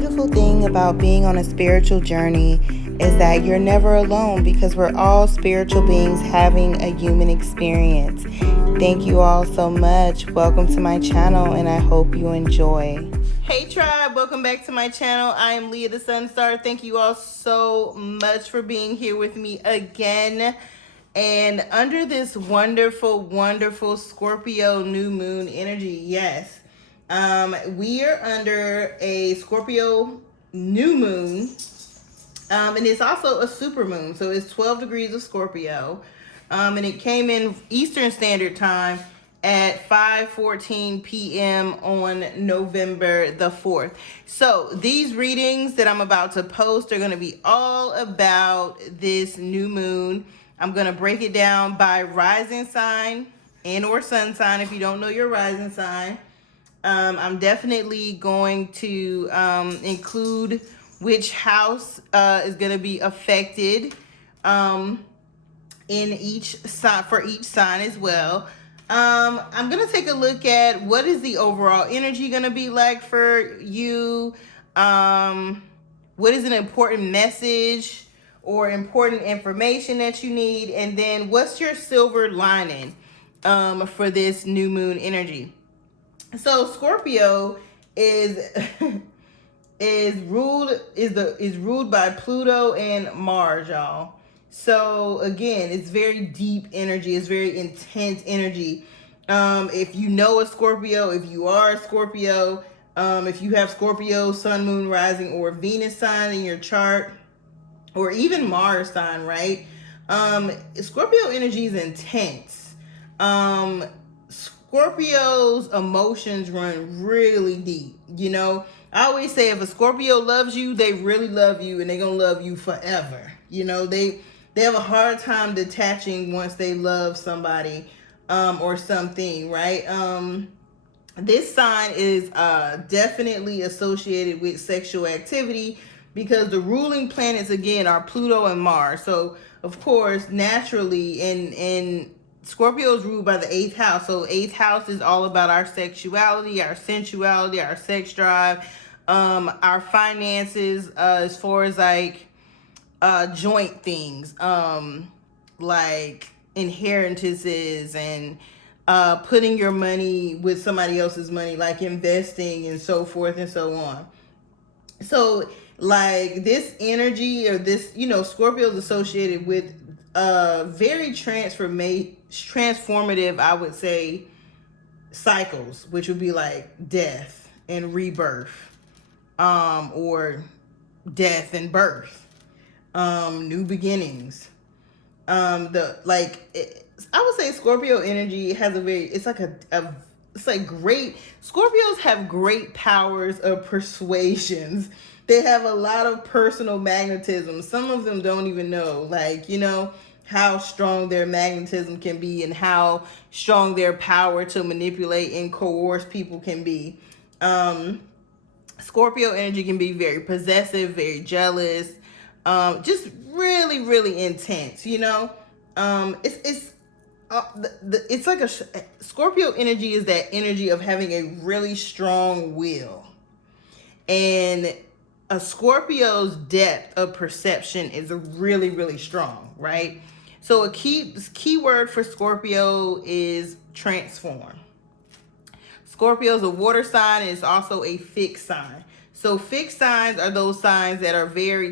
beautiful thing about being on a spiritual journey is that you're never alone because we're all spiritual beings having a human experience. Thank you all so much. Welcome to my channel and I hope you enjoy. Hey tribe, welcome back to my channel. I am Lia the Sunstar. Thank you all so much for being here with me again. And under this wonderful, wonderful Scorpio new moon energy, yes. We are under a Scorpio new moon, and it's also a super moon. So it's 12 degrees of Scorpio, and it came in Eastern Standard Time at 5:14 p.m. on November the 4th. So these readings that I'm about to post are going to be all about this new moon. I'm going to break it down by rising sign and or sun sign if you don't know your rising sign. I'm definitely going to include which house is going to be affected in each sign, for each sign as well. I'm going to take a look at what is the overall energy going to be like for you. What is an important message or important information that you need? And then what's your silver lining for this new moon energy? So Scorpio is ruled by Pluto and Mars, y'all. So again, it's very deep energy. It's very intense energy. If you know a Scorpio, if you are a Scorpio, if you have Scorpio, Sun, Moon, Rising, or Venus sign in your chart, or even Mars sign, right? Scorpio energy is intense. Scorpio's emotions run really deep. You know, I always say if a Scorpio loves you, they really love you and they're going to love you forever. You know, they have a hard time detaching once they love somebody or something, right? This sign is definitely associated with sexual activity because the ruling planets, again, are Pluto and Mars. So, of course, naturally, in Scorpio is ruled by the 8th house. So 8th house is all about our sexuality, our sensuality, our sex drive, our finances, as far as like joint things, like inheritances and putting your money with somebody else's money, like investing and so forth and so on. So like this energy or this, you know, Scorpio is associated with very transformative, I would say, cycles, which would be like death and rebirth, or death and birth, new beginnings. I would say Scorpio energy has it's like great, Scorpios have great powers of persuasions. They have a lot of personal magnetism. Some of them don't even know, like, you know, how strong their magnetism can be and how strong their power to manipulate and coerce people can be. Scorpio energy can be very possessive, very jealous, just really, really intense, you know? It's like Scorpio energy is that energy of having a really strong will. And a Scorpio's depth of perception is really, really strong, right? So a key word for Scorpio is transform. Scorpio is a water sign and it's also a fixed sign. So fixed signs are those signs that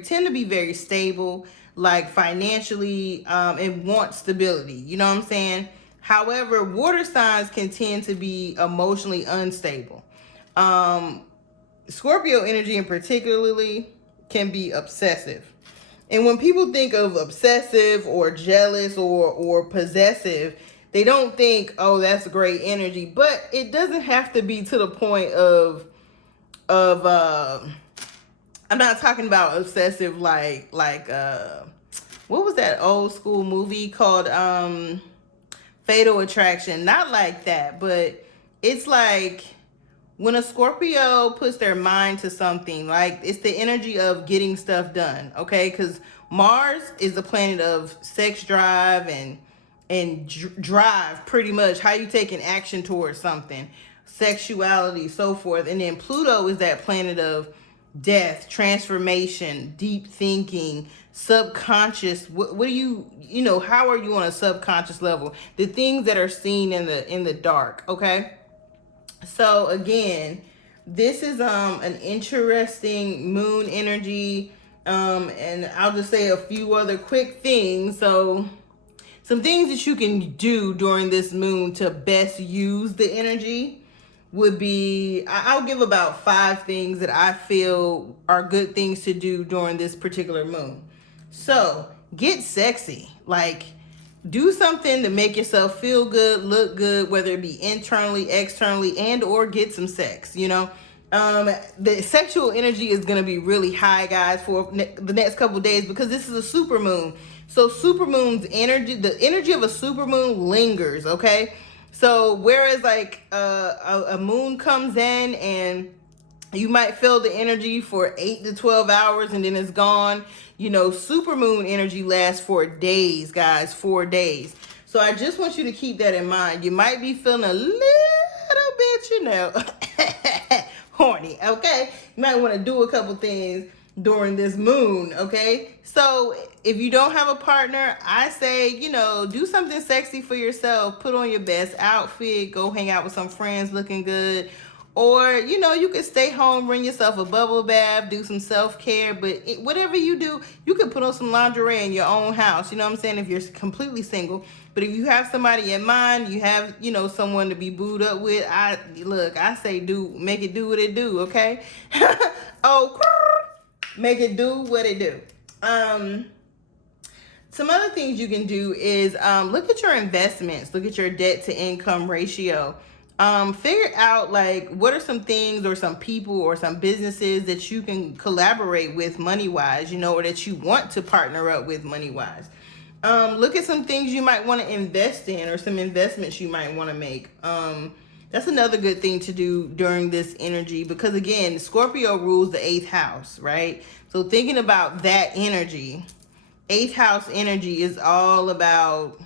tend to be very stable, like financially, and want stability. You know what I'm saying? However, water signs can tend to be emotionally unstable. Scorpio energy in particularly can be obsessive. And when people think of obsessive or jealous or possessive, they don't think, oh, that's great energy. But it doesn't have to be to the point of I'm not talking about obsessive like what was that old school movie called Fatal Attraction? Not like that, but it's like when a Scorpio puts their mind to something, like it's the energy of getting stuff done, okay? Because Mars is the planet of sex drive and drive, pretty much how you take an action towards something, sexuality, so forth. And then Pluto is that planet of death, transformation, deep thinking, subconscious. What do you know, how are you on a subconscious level? The things that are seen in the dark, okay? So again, this is an interesting moon energy, and I'll just say a few other quick things. So some things that you can do during this moon to best use the energy would be, I'll give about 5 things that I feel are good things to do during this particular moon. So get sexy. Like, do something to make yourself feel good, look good, whether it be internally, externally, and or get some sex, you know. The sexual energy is going to be really high, guys, for the next couple days, because this is a super moon. So super moon's energy, the energy of a super moon lingers, okay? So whereas like a moon comes in and you might feel the energy for 8 to 12 hours and then it's gone. You know, supermoon energy lasts for days, guys, 4 days. So I just want you to keep that in mind. You might be feeling a little bit, you know, horny, okay? You might want to do a couple things during this moon, okay? So if you don't have a partner, I say, you know, do something sexy for yourself. Put on your best outfit, go hang out with some friends looking good. Or, you know, you could stay home, bring yourself a bubble bath, do some self-care. But whatever you do, you could put on some lingerie in your own house. You know what I'm saying? If you're completely single. But if you have somebody in mind, you have, you know, someone to be booed up with. I say make it do what it do, okay? Oh, make it do what it do. Some other things you can do is look at your investments. Look at your debt to income ratio. Figure out like what are some things or some people or some businesses that you can collaborate with money wise, you know, or that you want to partner up with money wise. Look at some things you might want to invest in or some investments you might want to make. That's another good thing to do during this energy, because again, Scorpio rules the 8th house, right? So thinking about that energy, 8th house energy is all about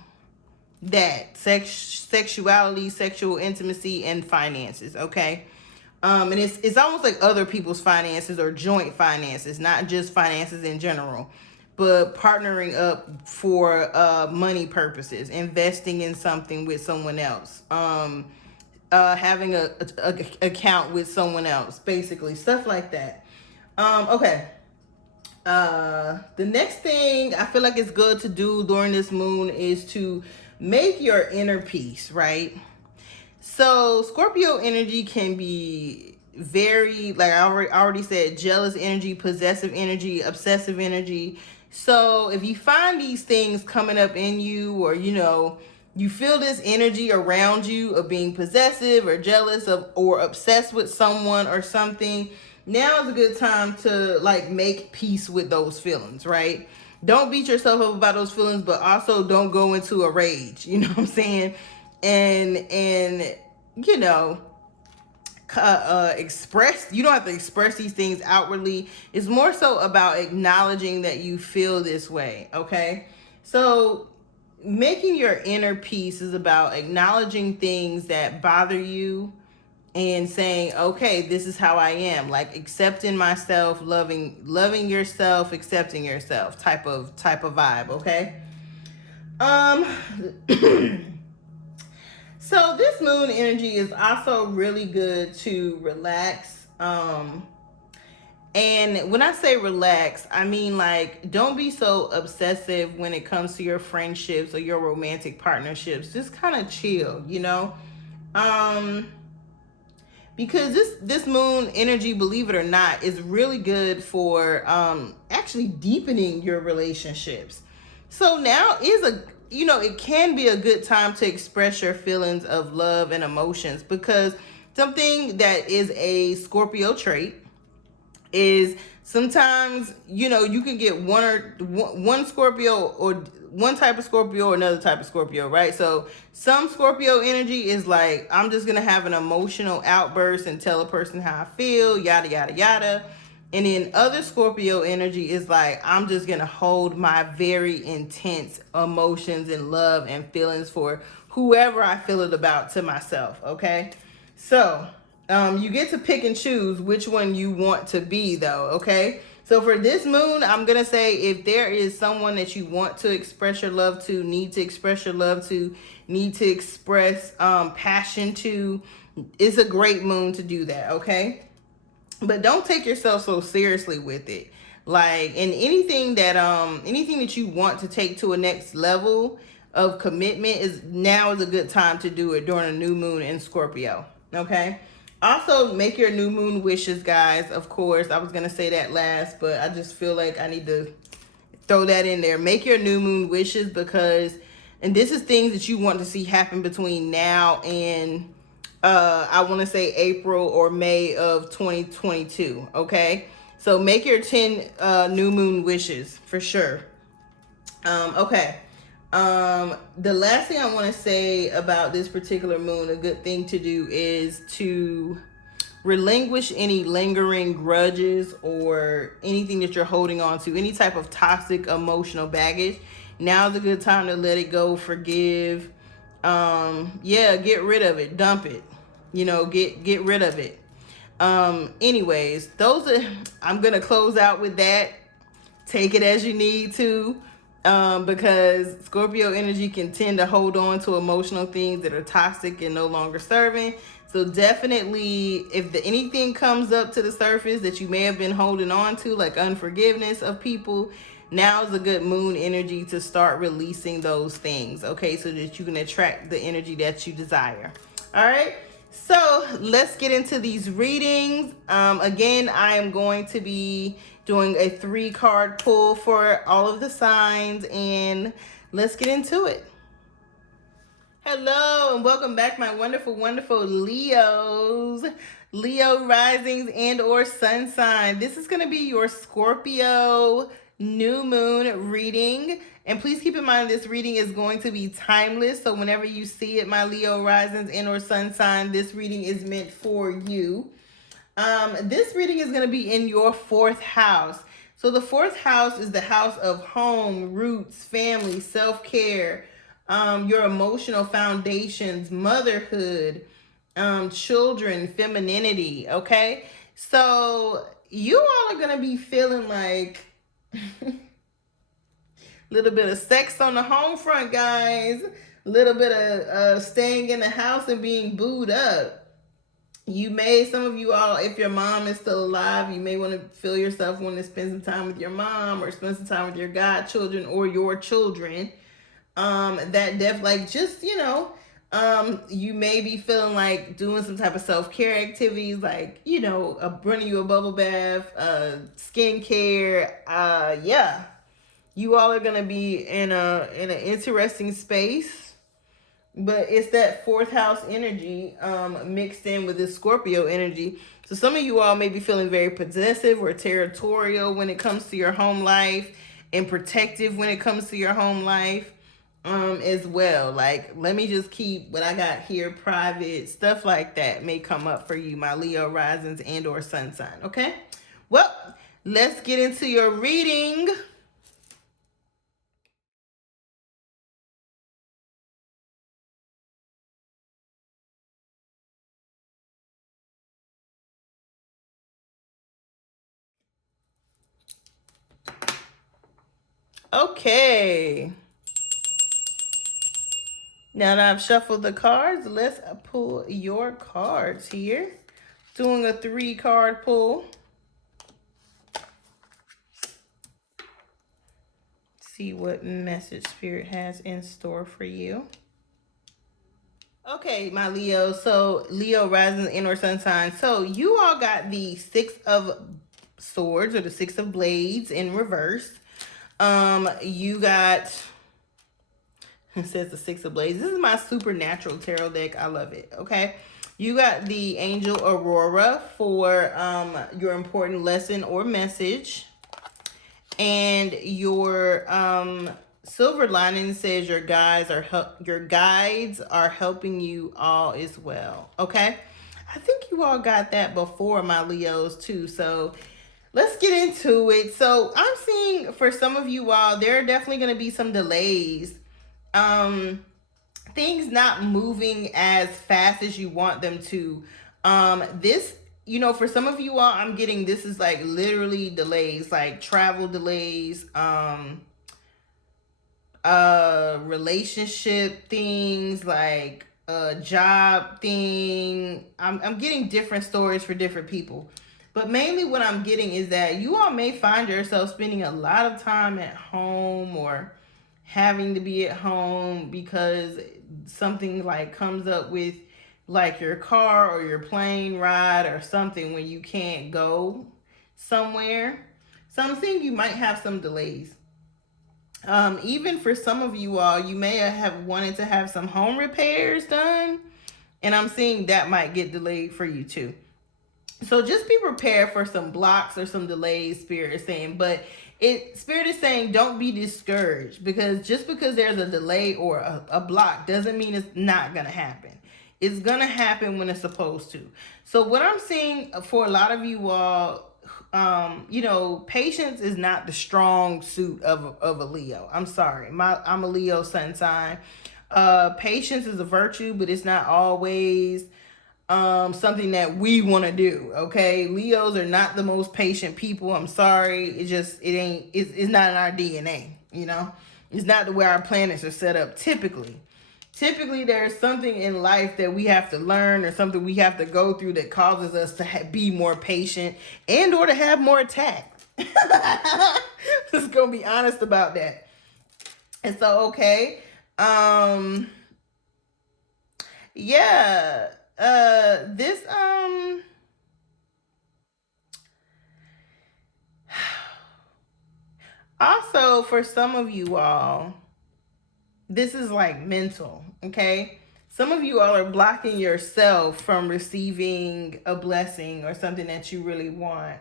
that sexuality, sexual intimacy, and finances, okay? And it's almost like other people's finances or joint finances, not just finances in general, but partnering up for money purposes, investing in something with someone else, having a account with someone else, basically stuff like that. Okay. The next thing I feel like it's good to do during this moon is to make your inner peace, right? So Scorpio energy can be very, like I already said, jealous energy, possessive energy, obsessive energy. So if you find these things coming up in you, or you know, you feel this energy around you of being possessive or jealous of or obsessed with someone or something, now is a good time to like make peace with those feelings, right? Don't beat yourself up about those feelings, but also don't go into a rage, you know what I'm saying? And you know, express, you don't have to express these things outwardly. It's more so about acknowledging that you feel this way, okay? So making your inner peace is about acknowledging things that bother you and saying, okay, this is how I am, like accepting myself, loving yourself, accepting yourself type of vibe, okay? So this moon energy is also really good to relax. And when I say relax, I mean like don't be so obsessive when it comes to your friendships or your romantic partnerships. Just kind of chill, you know? Because this moon energy, believe it or not, is really good for actually deepening your relationships. So now is a, you know, it can be a good time to express your feelings of love and emotions, because something that is a Scorpio trait is sometimes, you know, you can get one Scorpio or one type of Scorpio or another type of Scorpio, right? So some Scorpio energy is like, I'm just gonna have an emotional outburst and tell a person how I feel, yada yada yada. And then other Scorpio energy is like, I'm just gonna hold my very intense emotions and love and feelings for whoever I feel it about to myself, okay? So You get to pick and choose which one you want to be, though, okay? So for this moon, I'm going to say if there is someone that you want to express your love to, need to express your love to, need to express passion to, it's a great moon to do that, okay? But don't take yourself so seriously with it. Like, in anything that you want to take to a next level of commitment, is a good time to do it during a new moon in Scorpio, okay? Also, make your new moon wishes, guys. Of course, I was gonna say that last, but I just feel like I need to throw that in there. Make your new moon wishes, because, and this is things that you want to see happen between now and I want to say April or May of 2022. Okay, so make your 10 new moon wishes for sure. Okay. The last thing I want to say about this particular moon, a good thing to do is to relinquish any lingering grudges or anything that you're holding on to, any type of toxic emotional baggage. Now's a good time to let it go, forgive. Yeah, get rid of it, dump it. Get rid of it. Anyways, those are I'm gonna close out with that. Take it as you need to. Because Scorpio energy can tend to hold on to emotional things that are toxic and no longer serving. So definitely, if anything comes up to the surface that you may have been holding on to, like unforgiveness of people, now is a good moon energy to start releasing those things, okay, so that you can attract the energy that you desire. All right, so let's get into these readings. Again, I am going to be doing a 3-card pull for all of the signs, and let's get into it. Hello and welcome back, my wonderful, wonderful Leos, Leo risings and or sun sign. This is going to be your Scorpio new moon reading. And please keep in mind this reading is going to be timeless. So whenever you see it, my Leo risings and or sun sign, this reading is meant for you. This reading is going to be in your 4th house. So the 4th house is the house of home, roots, family, self-care, your emotional foundations, motherhood, children, femininity, okay? So you all are going to be feeling like a little bit of sex on the home front, guys. A little bit of staying in the house and being booed up. Some of you all, if your mom is still alive, you may want to feel yourself wanting to spend some time with your mom or spend some time with your godchildren or your children. You may be feeling like doing some type of self-care activities, like, running you a bubble bath, skincare. Yeah, you all are going to be in an interesting space. But it's that 4th house energy mixed in with this Scorpio energy. So some of you all may be feeling very possessive or territorial when it comes to your home life, and protective when it comes to your home life as well. Like, let me just keep what I got here private. Stuff like that may come up for you, my Leo risings and or sun sign. Okay? Well, let's get into your reading. Okay. Now that I've shuffled the cards, let's pull your cards here. Doing a 3-card pull. See what message Spirit has in store for you. Okay, my Leo. So Leo rising in or sun sign. So you all got the 6 of Swords or the 6 of Blades in reverse. You got, it says the 6 of Blades. This is my supernatural tarot deck. I love it. Okay. You got the Angel Aurora for your important lesson or message. And your silver lining says your guides are helping you all as well. Okay. I think you all got that before, my Leos, too. So let's get into it. So I'm seeing for some of you all, there are definitely going to be some delays. Things not moving as fast as you want them to. This, for some of you all, I'm getting this is like literally delays, like travel delays, relationship things, like a job thing. I'm getting different stories for different people. But mainly what I'm getting is that you all may find yourself spending a lot of time at home or having to be at home because something like comes up with like your car or your plane ride or something when you can't go somewhere. So I'm seeing you might have some delays. Even for some of you all, you may have wanted to have some home repairs done, and I'm seeing that might get delayed for you too. So just be prepared for some blocks or some delays, Spirit is saying. But Spirit is saying don't be discouraged, because just because there's a delay or a block doesn't mean it's not gonna happen. It's gonna happen when it's supposed to. So what I'm seeing for a lot of you all, patience is not the strong suit of a Leo. I'm sorry, I'm a Leo sun sign. Patience is a virtue, but it's not always something that we want to do. Okay, Leos are not the most patient people. I'm sorry, it's not in our DNA. It's not the way our planets are set up. Typically there's something in life that we have to learn or something we have to go through that causes us to be more patient and or to have more tact. Just gonna be honest about that. And so, okay, yeah, this also for some of you all, this is like mental, okay? Some of you all are blocking yourself from receiving a blessing or something that you really want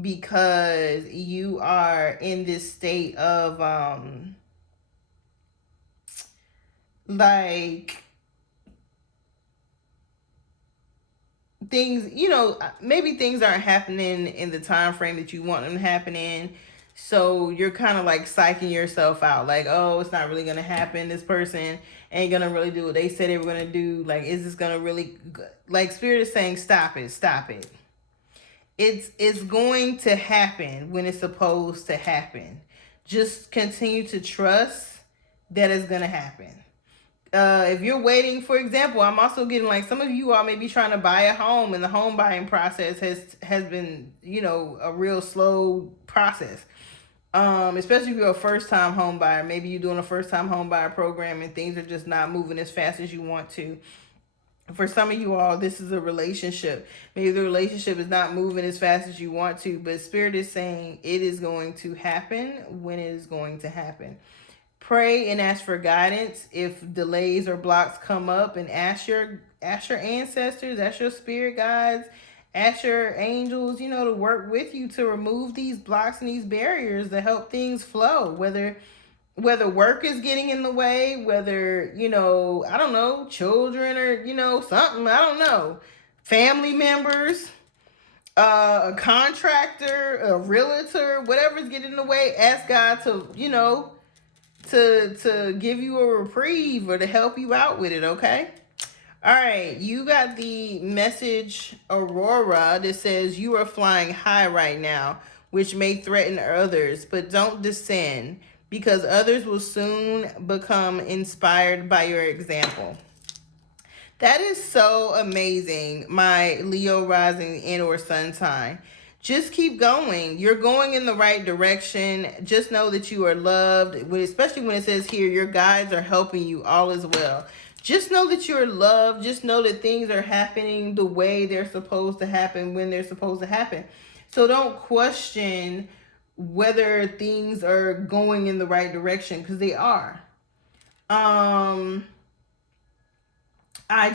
because you are in this state of like things, maybe things aren't happening in the time frame that you want them to happen in. So you're kind of like psyching yourself out, like, oh, it's not really gonna happen. This person ain't gonna really do what they said they were gonna do. Like, is this gonna really, like, Spirit is saying, stop it, stop it. It's going to happen when it's supposed to happen. Just continue to trust that it's gonna happen. If you're waiting, for example, I'm also getting like some of you all may be trying to buy a home, and the home buying process has been, a real slow process. Especially if you're a first time home buyer. Maybe you're doing a first time home buyer program and things are just not moving as fast as you want to. For some of you all, this is a relationship. Maybe the relationship is not moving as fast as you want to, but Spirit is saying it is going to happen when it is going to happen. Pray and ask for guidance if delays or blocks come up, and ask your ancestors, ask your spirit guides, ask your angels, to work with you to remove these blocks and these barriers to help things flow. Whether work is getting in the way, whether, I don't know, children or, something, I don't know, family members, a contractor, a realtor, whatever's getting in the way, ask God to, to give you a reprieve or to help you out with it, okay? All right, you got the message Aurora that says you are flying high right now, which may threaten others, but don't descend, because others will soon become inspired by your example. That is so amazing, my Leo rising and or sun sign. Just keep going. You're going in the right direction. Just know that you are loved, especially when it says here, your guides are helping you, all is well. Just know that you're loved. Just know that things are happening the way they're supposed to happen, when they're supposed to happen. So don't question whether things are going in the right direction, because they are. I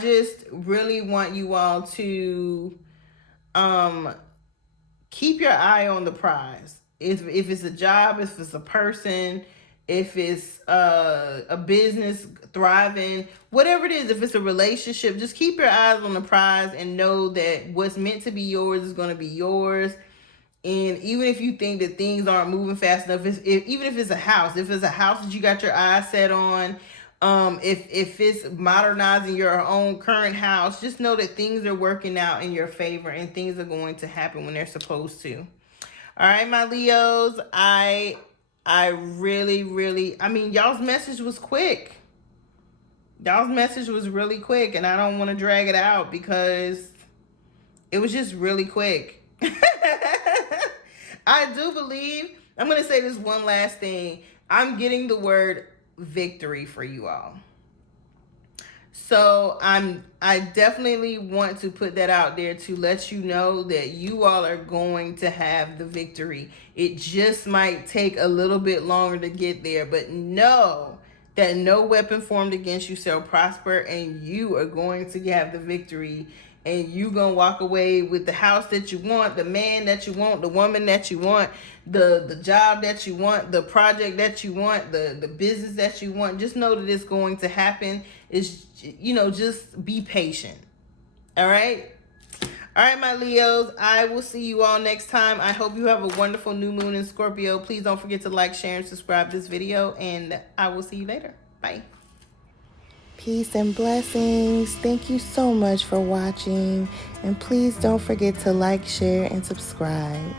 just really want you all to keep your eye on the prize. If it's a job, if it's a person, if it's a business thriving, whatever it is, if it's a relationship, just keep your eyes on the prize and know that what's meant to be yours is going to be yours. And even if you think that things aren't moving fast enough, even if it's a house, that you got your eyes set on, If it's modernizing your own current house, just know that things are working out in your favor and things are going to happen when they're supposed to. All right, my Leos, I really, I mean, y'all's message was quick. Y'all's message was really quick, and I don't want to drag it out because it was just really quick. I do believe, I'm going to say this one last thing. I'm getting the word victory for you all. So I definitely want to put that out there to let you know that you all are going to have the victory. It just might take a little bit longer to get there, but know that no weapon formed against you shall prosper, and you are going to have the victory, and you gonna walk away with the house that you want, the man that you want, the woman that you want, the job that you want, the project that you want, the business that you want. Just know that it's going to happen. It's, just be patient. All right, my Leos, I will see you all next time. I hope you have a wonderful new moon in Scorpio. Please don't forget to like, share, and subscribe this video, and I will see you later. Bye. Peace and blessings. Thank you so much for watching, and please don't forget to like, share, and subscribe.